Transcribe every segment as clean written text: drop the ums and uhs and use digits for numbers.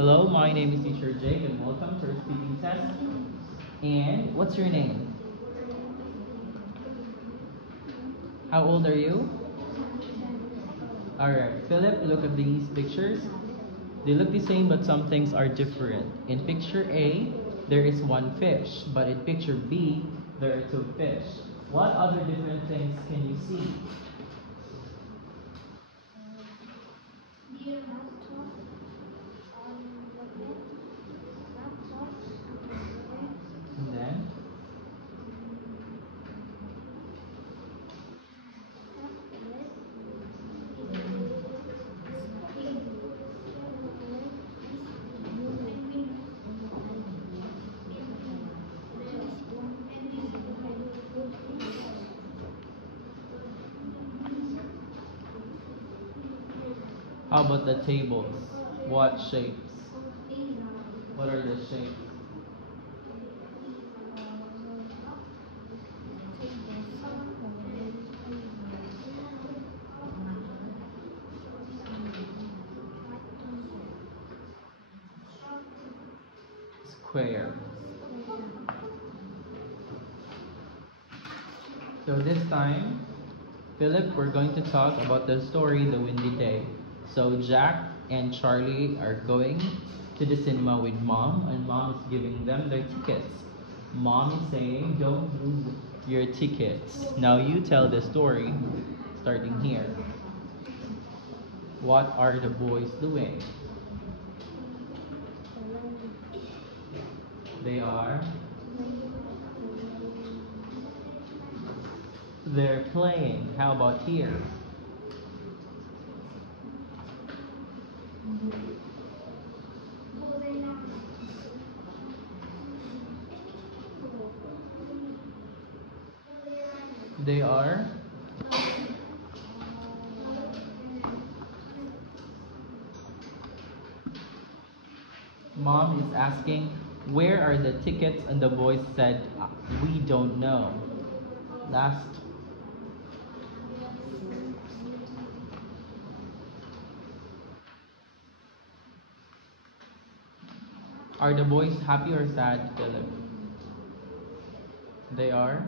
Hello, my name is Teacher Jake and welcome to our speaking test. And what's your name? How old are you? Alright, Philip, look at these pictures. They look the same, but some things are different. In picture A, there is one fish, but in picture B, there are two fish. What other different things can you see? And then, how about the tables? What shapes? What are the shapes? Square. So this time, Philip, we're going to talk about the story The Windy Day. So Jack and Charlie are going to the cinema with mom, and mom is giving them their tickets. Mom is saying, don't lose your tickets. Now you tell the story, starting here. What are the boys doing? They're playing. How about here? They are Mom is asking, where are the tickets? And the boys said, we don't know. Last. Are the boys happy or sad, Philip? They are.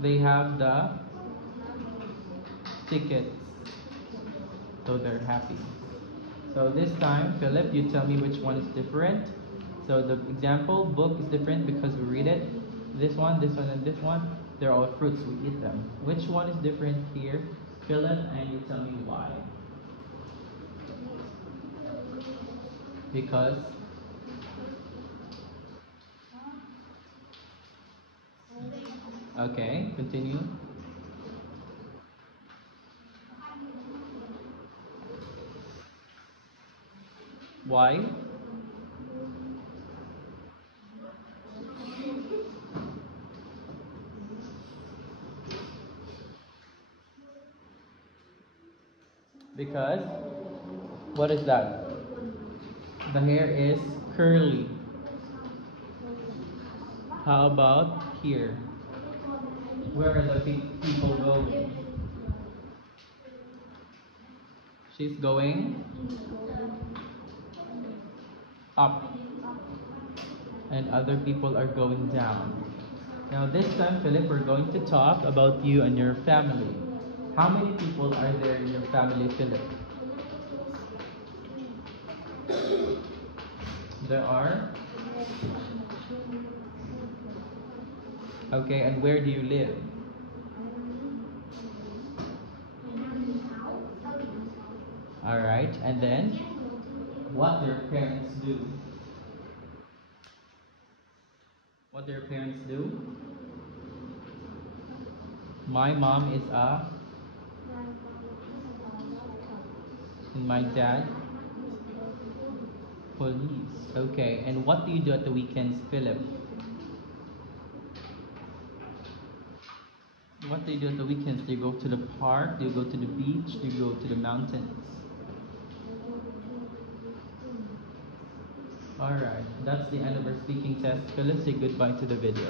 They have the tickets, so they're happy. So this time, Philip, you tell me which one is different. So the example book is different because we read it. This one, and this one, they're all fruits, we eat them. Which one is different here, Philip, and you tell me why. Because okay, continue. Why? Because what is that? The hair is curly. How about here? Where are the people going? She's going up. And other people are going down. Now this time, Philip, we're going to talk about you and your family. How many people are there in your family, Philip? There are? Okay, and where do you live? Alright, and then what their parents do? What their parents do? My mom is and my dad? Police. Okay, and what do you do at the weekends, Philip? What do you do at the weekends? Do you go to the park? Do you go to the beach? Do you go to the mountains? Alright, that's the end of our speaking test. Philip, say goodbye to the video.